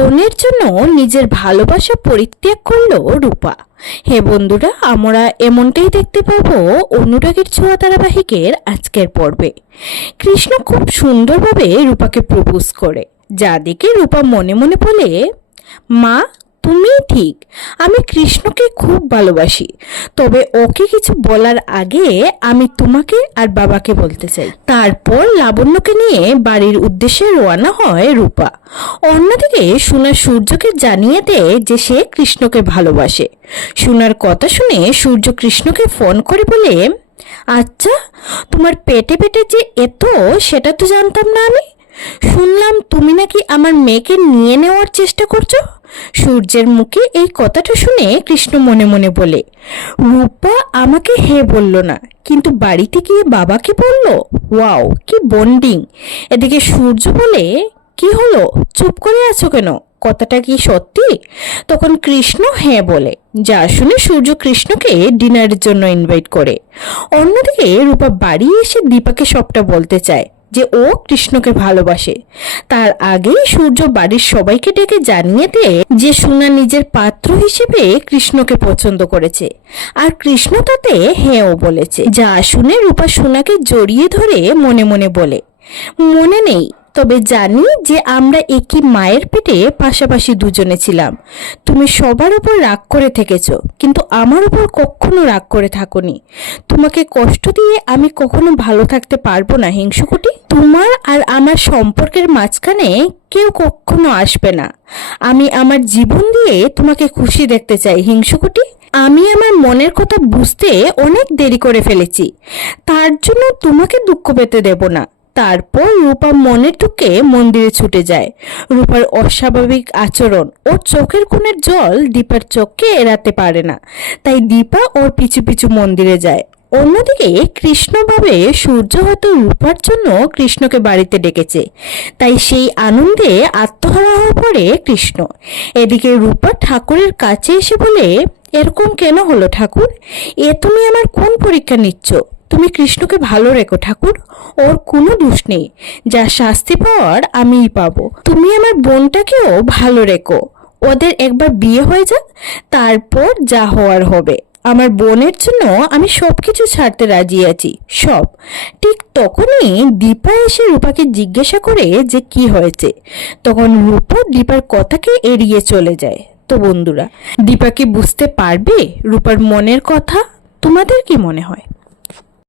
বোনের জন্য নিজের ভালোবাসা পরিত্যাগ করল রূপা। হে বন্ধুরা, আমরা এমনটাই দেখতে পাব অনুরাগের ছোঁয়া ধারাবাহিকের আজকের পর্বে। কৃষ্ণ খুব সুন্দরভাবে রূপাকে প্রপোজ করে। যা দেখে রূপা মনে মনে বলে, মা তুমিই ঠিক। আমি কৃষ্ণকে খুব ভালোবাসি। তবে ওকে কিছু বলার আগে আমি তোমাকে আর বাবাকে বলতে চাই। তারপর লাবণ্যকে নিয়ে বাড়ির উদ্দেশ্যে রওনা হয় রূপা। অন্যদিকে সোনা সূর্যকে জানিয়ে দেয় যে সে কৃষ্ণকে ভালোবাসে। সোনার কথা শুনে সূর্য কৃষ্ণকে ফোন করে বলে আচ্ছা তোমার পেটে পেটে যে এত, সেটা তো জানতাম না আমি। শুনলাম তুমি নাকি আমার মেয়েকে নিয়ে নেওয়ার চেষ্টা করছ? সূর্যের মুখে এই কথাটা শুনে কৃষ্ণ মনে মনে বলে, রূপা আমাকে হে বলল না, কিন্তু বাড়িতে গিয়ে বাবাকে বলল, ওয়াও, কি বন্ডিং। এদিকে সূর্য বলে, কি হলো? চুপ করে আছো কেন? কথাটা কি সত্যি? তখন কৃষ্ণ হ্যাঁ বলে, যা শুনে সূর্য কৃষ্ণকে ডিনারের জন্য ইনভাইট করে। অন্যদিকে রূপা বাড়ি এসে দীপাকে সবটা বলতে চায়। যে ও কৃষ্ণকে ভালোবাসে। তার আগেই সূর্য বাড়ির সবাইকে ডেকে জানিয়ে দেয় যে সোনা নিজের পাত্র হিসেবে কৃষ্ণকে পছন্দ করেছে। আর কৃষ্ণ তাতে হ্যাঁও বলেছে। যা শুনে রূপা সোনাকে জড়িয়ে ধরে মনে মনে বলে, মনে নেই তবে জানি যে আমরা একই মায়ের পেটে পাশাপাশি দুজনে ছিলাম। তুমি সবার উপর রাগ করে থেকেছো, কিন্তু আমার উপর কখনো রাগ করে থাকোনি। তোমাকে কষ্ট দিয়ে আমি কখনো ভালো থাকতে পারব না, হিংসুকুটি। তোমার আর আমার সম্পর্কের মাঝখানে কেউ কখনো আসবে না। আমি আমার জীবন দিয়ে তোমাকে খুশি দেখতে চাই, হিংসুকুটি। আমি আমার মনের কথা বুঝতে অনেক দেরি করে ফেলেছি। তার জন্য তোমাকে দুঃখ পেতে দেব না। তারপর রূপা মনে টুকে মন্দিরে ছুটে যায়। রূপার অস্বাভাবিক আচরণ ওর চোখের কোণের জল দীপার চোখকে এড়াতে পারে না। তাই দীপা ওর পিছু পিছু মন্দিরে যায়। অন্যদিকে কৃষ্ণভাবে সূর্য হয়তো রূপার জন্য কৃষ্ণকে বাড়িতে ডেকেছে। তাই সেই আনন্দে আত্মহারা হয়ে পড়ে কৃষ্ণ। এদিকে রূপা ঠাকুরের কাছে এসে বলে এরকম কেন হলো ঠাকুর? এ তুমি আমার কোন পরীক্ষা নিচ্ছ? তুমি কৃষ্ণকে ভালো রেখো ঠাকুর, ওর কোনো দোষ নেই। যা শাস্তি পাওয়ার আমিই পাবো। তুমি আমার বোনটাকেও ভালো রেখো। ওদের একবার বিয়ে হয়ে যাক, তারপর যা হওয়ার হবে। আমার বোনের জন্য আমি সব কিছু ছাড়তে রাজি আছি, সব। ঠিক তখনই দীপা এসে রূপাকে জিজ্ঞাসা করে যে কি হয়েছে। তখন রূপা দীপার কথাকে এড়িয়ে চলে যায়। তো বন্ধুরা দীপা কি বুঝতে পারবে রূপার মনের কথা? তোমাদের কি মনে হয়?